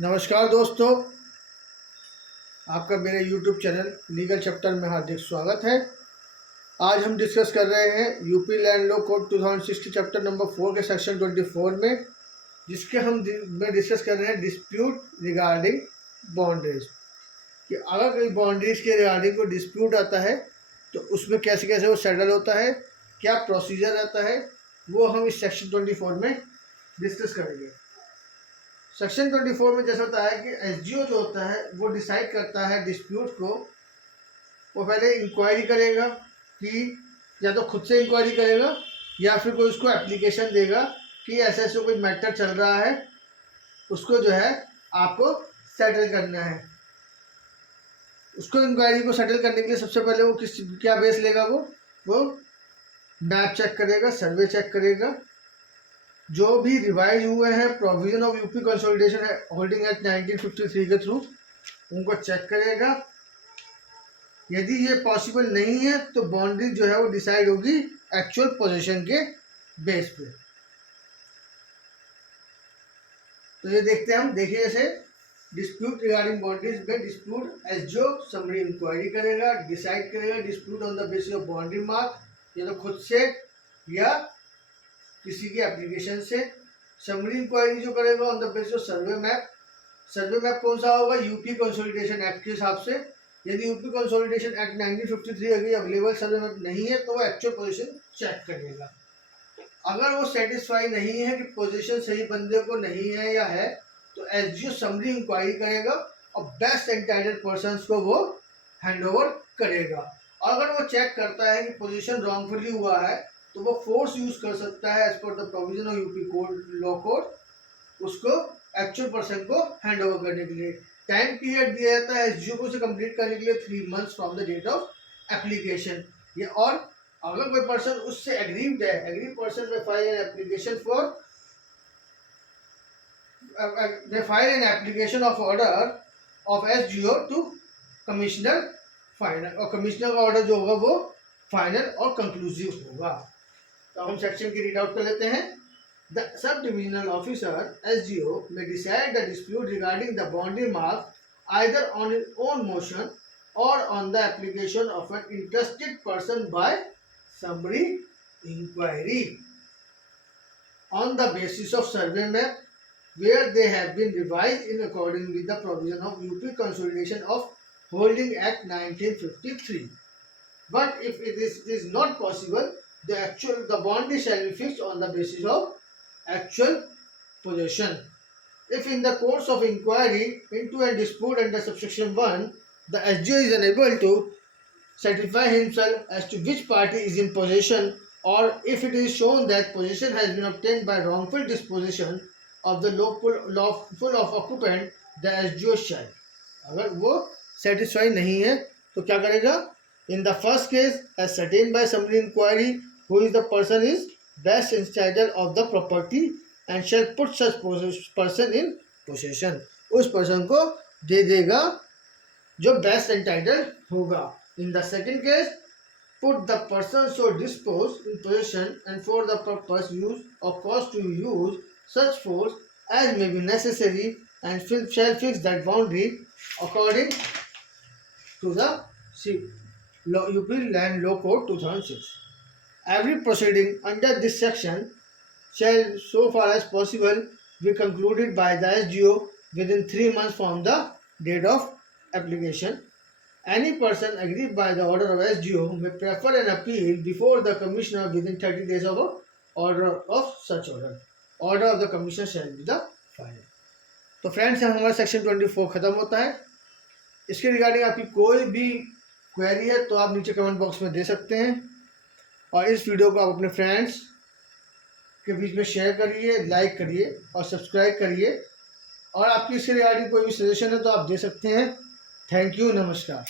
नमस्कार दोस्तों, आपका मेरे YouTube चैनल लीगल चैप्टर में हार्दिक स्वागत है। आज हम डिस्कस कर रहे हैं UP land law code 2060 chapter number 4 के सेक्शन 24 में, जिसके हम डिस्कस कर रहे हैं डिस्प्यूट रिगार्डिंग बाउंड्रीज। कि अगर कोई बाउंड्रीज के रिगार्डिंग कोई डिस्प्यूट आता है तो उसमें कैसे कैसे वो सेटल होता है, क्या प्रोसीजर रहता है, वो हम इस सेक्शन 24 में डिस्कस करेंगे। सेक्शन 24 में जैसा होता है कि एसजीओ जो होता है वो डिसाइड करता है डिस्प्यूट को। वो पहले इंक्वायरी करेगा कि या तो खुद से इंक्वायरी करेगा या फिर कोई उसको एप्लीकेशन देगा कि ऐसे ऐसे कोई मैटर चल रहा है, उसको जो है आपको सेटल करना है। उसको इंक्वायरी को सेटल करने के लिए सबसे पहले वो क्या बेस लेगा, वो मैप चेक करेगा, सर्वे चेक करेगा, जो भी रिवाइज हुए हैं provision of UP consolidation holding act 1953 के थ्रू, उनको चेक करेगा। यदि ये पॉसिबल नहीं है तो बाउंड्री जो है वो डिसाइड होगी एक्चुअल पोजीशन के बेस पे। तो ये देखते हैं हम, देखिए जैसे डिस्प्यूट रिगार्डिंग बाउंड्रीज में डिस्प्यूट एसजीओ समरी इंक्वायरी करेगा, डिसाइड करेगा dispute on the basis of boundary mark, या तो खुद से या किसी के एप्लीकेशन से। समरी इंक्वायरी जो करेगा on the basis of survey map. Survey map कौन सा होगा, यूपी कंसोलिडेशन एक्ट के हिसाब से। यदि यूपी कंसोलिडेशन एक्ट 1953 अगर अवेलेबल सर्वे मैप नहीं है तो वो एक्चुअल पोजीशन चेक करेगा। अगर वो सेटिस्फाई नहीं है कि पोजीशन सही बंदे को नहीं है या है, तो एसजीओ समरी इंक्वायरी करेगा और बेस्ट एंटाइटल्ड पर्सन्स को वो हैंडओवर करेगा। अगर वो चेक करता है कि पोजीशन रॉन्गफुली हुआ है तो वो फोर्स यूज कर सकता है as per the provision of UP code law code, उसको एक्चुअल पर्सन को हैंड ओवर करने के लिए। टाइम पीरियड दिया जाता है एसजीओ को उसे कंप्लीट करने के लिए 3 months from the date of application. ये और अगर कोई पर्सन उससे एग्रीव्ड है, एग्री पर्सन में file an application for file an application of order of SGO to commissioner final, और कमिश्नर का ऑर्डर जो होगा वो फाइनल और कंक्लूसिव होगा। तो हम सेक्शन की रीड आउट कर लेते हैं। The sub-divisional officer SGO may decide the dispute regarding the boundary mark either on his own motion or on the application of an interested person by summary inquiry on the basis of survey map where they have been revised in accordance with the provision of UP Consolidation of Holding Act 1953. But if it is not possible, the boundary shall be fixed on the basis of actual possession. If in the course of inquiry into a dispute under subsection 1, the SGO is unable to satisfy himself as to which party is in possession, or if it is shown that possession has been obtained by wrongful disposition of the lawful of occupant, the SGO shall. अगर वो satisfy नहीं है तो क्या करेगा? In the first case, as certain by summary inquiry, who is the person is best entitled of the property and shall put such person in possession. उस person को दे देगा जो best entitled होगा. In the second case, put the person so disposed in possession and for the purpose use or cause to use such force as may be necessary and shall fix that boundary according to the UP Land Law Code 2006. Every proceeding under this section shall, so far as possible, be concluded by the SGO within 3 months from the date of application. Any person aggrieved by the order of SGO may prefer an appeal before the commissioner within 30 days of order of such order. Order of the commissioner shall be the final. तो friends, हमारा section 24 खत्म होता है। इसके regarding आपकी कोई भी query है तो आप नीचे कमेंट बॉक्स में दे सकते हैं, और इस वीडियो को आप अपने फ्रेंड्स के बीच में शेयर करिए, लाइक करिए और सब्सक्राइब करिए। और आपकी इसके रिगार्डिंग कोई भी सजेशन है तो आप दे सकते हैं। थैंक यू, नमस्कार।